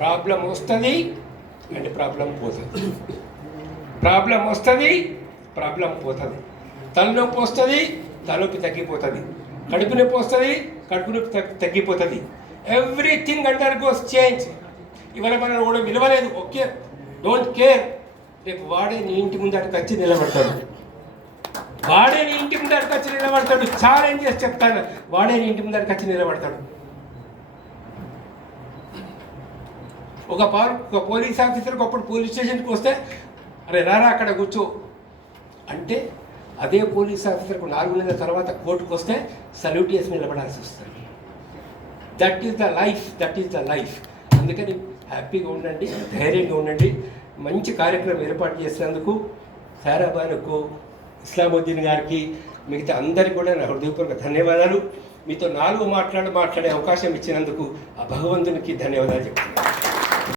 Problem వస్తుంది అంటే problem పోతుంది, ప్రాబ్లం వస్తుంది ప్రాబ్లం పోతుంది, తలనొప్పి వస్తుంది తలనొప్పి తగ్గిపోతుంది, కడుపు నొప్పి వస్తుంది కడుపు నొప్పి తగ్గిపోతుంది. Everything under goes change. ఇవాళ మనం కూడా విలువలేదు, ఓకే డోంట్ కేర్. రేపు వాడే నీ ఇంటి ముందరికి వచ్చి నిలబడతాడు, వాడే నీ ఇంటి ముందరికి వచ్చి నిలబడతాడు. ఛాలెంజ్ చేసి చెప్తాను, వాడే నీ ఇంటి ముందరికి వచ్చి నిలబడతాడు. ఒక పోలీస్ ఆఫీసర్కి అప్పుడు పోలీస్ స్టేషన్కి వస్తే అరే రారా అక్కడ కూర్చో అంటే, అదే పోలీస్ ఆఫీసర్కు 4 నెలల తర్వాత కోర్టుకు వస్తే సల్యూట్ చేసి నిలబడాల్సి వస్తుంది. That is the life, that is the life. అందుకని హ్యాపీగా ఉండండి, ధైర్యంగా ఉండండి. మంచి కార్యక్రమం ఏర్పాటు చేసినందుకు సారాబానుకు, ఇస్లాముద్దీన్ గారికి, మిగతా అందరికీ కూడా నా హృదయపూర్వక ధన్యవాదాలు. మీతో 4 మాట్లాడే అవకాశం ఇచ్చినందుకు ఆ భగవంతునికి ధన్యవాదాలు చెప్తాను.